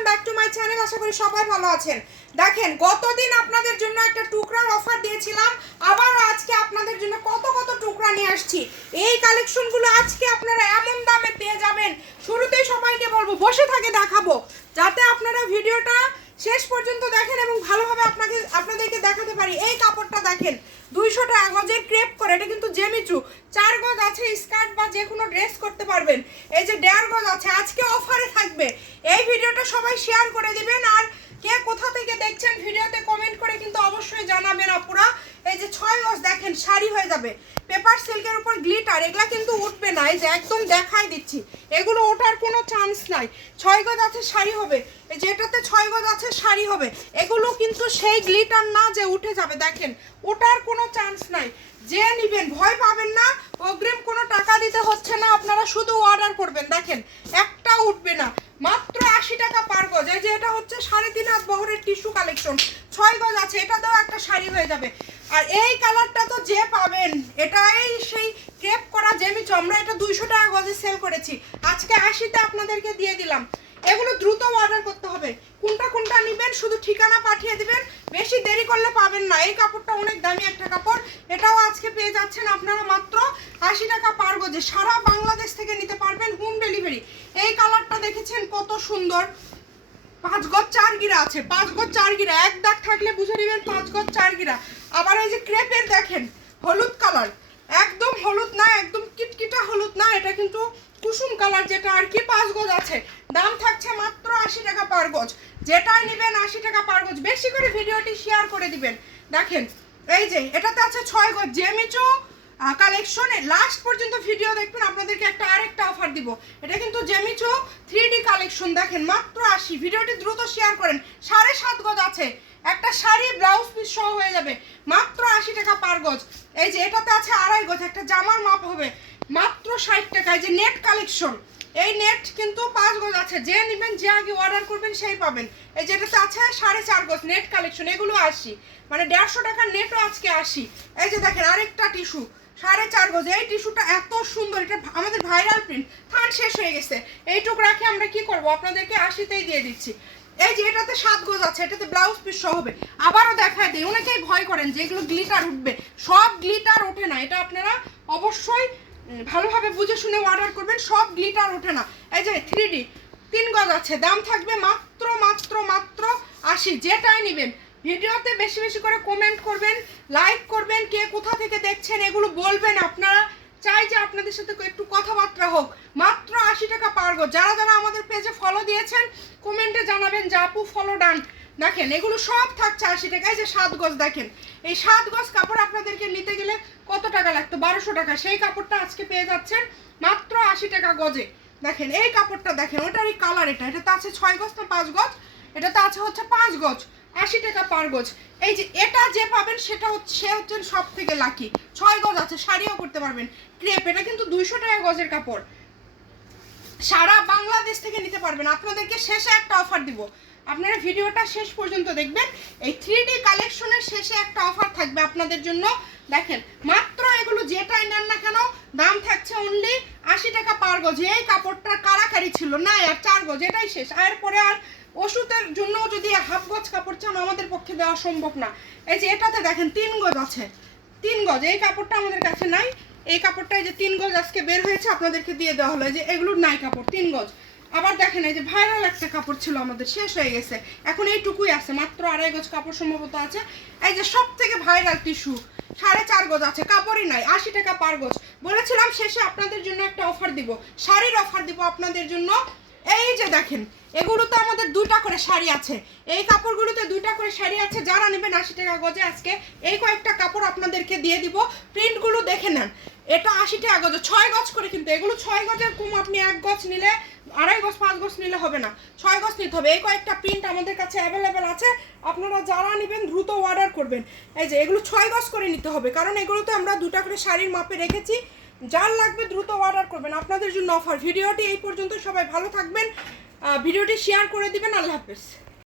Welcome back to my channel. আশা করি সবাই ভালো আছেন। দেখেন গতদিন আপনাদের জন্য একটা টুকরার অফার দিয়েছিলাম, আবার আজকে আপনাদের জন্য কত কত টুকরা নিয়ে আসছি। এই কালেকশনগুলো আজকে আপনারা এমন দামে পেয়ে যাবেন, শুরুতেই সবাইকে বলবো বসে থাকে দেখাবো, যাতে আপনারা ভিডিওটা শেষ পর্যন্ত দেখেন এবং ভালোভাবে আপনাদেরকে দেখাতে পারি। এই কাপড়টা দেখেন 200 টাকা গজের ক্রেপ করে, এটা কিন্তু জেমিচু 4 গজ আছে, স্কার্ট বা যে কোনো ড্রেস করতে পারবেন। এই যে 1.5 গজ আছে, আজকে অফারে থাকবে। এই ভিডিওটা সবাই শেয়ার করে দিবেন, আর কে কোথা থেকে দেখছেন ভিডিওতে কমেন্ট করে কিন্তু অবশ্যই জানাবেন আপুরা। এই যে 6 গজ দেখেন শাড়ি হয়ে যাবে, পেপার সিল্কের উপর গ্লিটার, এগুলা কিন্তু উঠবে না। এই যে একদম দেখাই দিচ্ছি, এগুলো ওঠার কোনো চান্স নাই। 6 গজ আছে শাড়ি হবে, এই যে এটাতে 6 গজ আছে শাড়ি হবে। এগুলো কিন্তু সেই গ্লিটার না যে উঠে যাবে, দেখেন ওঠার কোনো চান্স নাই। যে নিবেন ভয় পাবেন না, অগ্রিম কোনো টাকা দিতে হচ্ছে না, আপনারা শুধু অর্ডার করবেন। দেখেন একটা উঠবে না, মাত্র 80 টাকা পার গজ। এই যে এটা হচ্ছে 3.5 হাত বহরের টিস্যু কালেকশন, 6 গজ আছে, এটা দেওয়া একটা শাড়ি হয়ে যাবে। আর এই কালারটা তো যে পাবেন, এটাই সেই ক্রেপ করা জেমিচু, আমরা এটা 200 টাকা গজে সেল করেছি, আজকে 80তে আপনাদেরকে দিয়ে দিলাম। এগুলো দ্রুত অর্ডার করতে হবে, কোনটা কোনটা নেবেন শুধু ঠিকানা পাঠিয়ে দিবেন, বেশি দেরি করলে পাবেন না। এই কাপড়টা অনেক দামি একটা কাপড়, এটাও আজকে পেয়ে যাচ্ছেন আপনারা মাত্র 80 টাকা পার গজে। সারা বাংলাদেশ থেকে নিতে পারবেন, হোম ডেলিভারি। এই কালারটা দেখেছেন কত সুন্দর, 5 গজ 4 গিরা আছে, 5 গজ 4 গিরা, এক দাগ থাকলে বুঝে নেবেন 5 গজ 4 গিরা। আবার এই যে ক্রেপের দেখেন হলুদ কালার, একদম হলুদ না, একদম কিটকিটা হলুদ না, এটা কিন্তু কুসুম কালার, যেটা আর কি 5 গজ আছে, দাম থাকছে মাত্র 80 টাকা পার গজ। যেটাই নেবেন 80 টাকা পার গজ। বেশি করে ভিডিওটি শেয়ার করে দিবেন। দেখেন এই যে এটাতে আছে 6 গজ জেমিচু কালেকশনে, লাস্ট পর্যন্ত ভিডিও দেখবেন, আপনাদেরকে আরেকটা অফার দিব। এটা কিন্তু জেমিচু 3D কালেকশন, দেখেন মাত্র 80। ভিডিওটি দ্রুত শেয়ার করেন। 7.5 গজ আছে, একটা শাড়ি ব্লাউজ পিস সহ হয়ে যাবে, মাত্র 80 টাকা পার গজ। এই যে এটাতে আছে 2.5 গজ, একটা জামার মাপ হবে, মাত্র 60 টাকা। এই যে নেট কালেকশন, এই নেট কিন্তু 5 গজ আছে, যে নেবেন যে আগে অর্ডার করবেন সেই পাবেন। এই যে এটাতে আছে 4.5 গজ নেট কালেকশন, এগুলো 80, মানে 150 টাকার নেটও আজকে 80। এই যে দেখেন আরেকটা টিস্যু 4.5 গজ, এই টিস্যুটা এত সুন্দর, এটা আমাদের ভাইরাল প্রিন্ট, থান শেষ হয়ে গেছে, এইটুক রাখে আমরা কি করব, আপনাদেরকে 80তেই দিয়ে দিচ্ছি। এই যে এটাতে 7 গজ আছে, এটাতে ব্লাউজ পিস সহ হবে। আবারও দেখায় দিই, অনেকেই ভয় করেন যে এগুলো গ্লিটার উঠবে, সব গ্লিটার ওঠে না, এটা আপনারা অবশ্যই ভালোভাবে বুঝে শুনে অর্ডার করবেন, সব গ্লিটার ওঠে না। এই যে 3D 3 গজ আছে, দাম থাকবে মাত্র মাত্র মাত্র 80। যেটাই নেবেন ভিডিওতে বেশি বেশি করে কমেন্ট করবেন, লাইক করবেন, কে কোথা থেকে দেখছেন এগুলো বলবেন। আপনারা চাই যে আপনাদের সাথে একটু কথাবার্তা হোক। মাত্র 80 টাকা পার গজ। যারা যারা আমাদের পেজে ফলো দিয়েছেন কমেন্টে জানাবেন যে আপু ফলো ডান। দেখেন এগুলো সব থাকছে 80 টাকা। এই যে 7 গজ দেখেন, এই 7 গজ কাপড় আপনাদেরকে নিতে গেলে কত টাকা লাগতো, 1200 টাকা, সেই কাপড়টা আজকে পেয়ে যাচ্ছেন মাত্র 80 টাকা গজে। দেখেন এই কাপড়টা দেখেন, ওটারই কালার, এটাতে আছে 6 গজ না 5 গজ, এটাতে আছে হচ্ছে 5 গজ, 80 টাকা পার গজ। এই যে এটা যে পাবেন সেটা হচ্ছে, সে হচ্ছেন সব থেকে লাকি। 6 গজ আছে, শাড়িও করতে পারবেন ক্রেপ, এটা কিন্তু 200 টাকা গজের কাপড়, সারা বাংলাদেশ থেকে নিতে পারবেন। আপনাদেরকে শেষে একটা অফার দিব, আপনারা ভিডিওটা শেষ পর্যন্ত দেখবেন। এই 3D কালেকশনের শেষে একটা অফার থাকবে আপনাদের জন্য। দেখেন মাত্র এগুলো যেটাই নেন না কেন দাম থাকছে অনলি 80 টাকা পার গজ। এই কাপড়টা কারাকারি ছিল না, আর 4 গজ, এটাই শেষ। এরপরে আর ওষুধের জন্য যদি হাফ গজ কাপড় চান আমাদের পক্ষে দেওয়া সম্ভব না। এই যে এটাতে দেখেন 3 গজ আছে, 3 গজ, এই কাপড়টা আমাদের কাছে নাই। এই কাপড়টা এই যে 3 গজ আজকে বের হয়েছে, আপনাদেরকে দিয়ে দেওয়া হলো। এই যে এগুলোর নাই কাপড় 3 গজ। আবার দেখেন এই যে ভাইরাল একটা কাপড় ছিল আমাদের, শেষ হয়ে গেছে, এখন এইটুকুই আছে, মাত্র 2.5 গজ কাপড় সম্ভবত আছে। এই যে সব থেকে ভাইরাল টিস্যু 4.5 গজ আছে, কাপড়ই নাই, 80 টাকা পার গজ। বলেছিলাম শেষে আপনাদের জন্য একটা অফার দিব, শাড়ির অফার দিব আপনাদের জন্য। এই যে দেখেন এগুলোতে আমাদের 2টা করে শাড়ি আছে, এই কাপড়গুলোতে 2টা করে শাড়ি আছে। যারা নেবেন 80 টাকা গজে আজকে এই কয়েকটা কাপড় আপনাদেরকে দিয়ে দিব। প্রিন্টগুলো দেখে নেন, এটা 80 টাকা গজে 6 গজ করে, কিন্তু এগুলো 6 গজের কম আপনি 1 গজ নিলে, 2.5 গজ 5 গজ নিলে হবে না, 6 গজ নিতে হবে। এই কয়েকটা প্রিন্ট আমাদের কাছে অ্যাভেলেবেল আছে, আপনারা যারা নেবেন দ্রুত অর্ডার করবেন। এই যে এগুলো 6 গজ করে নিতে হবে, কারণ এগুলোতে আমরা 2টা করে শাড়ির মাপে রেখেছি। যার লাগবে দ্রুত অর্ডার করবেন, আপনাদের জন্য অফার। ভিডিওটি এই পর্যন্ত, সবাই ভালো থাকবেন, ভিডিওটি শেয়ার করে দিবেন। আল্লাহ হাফেজ।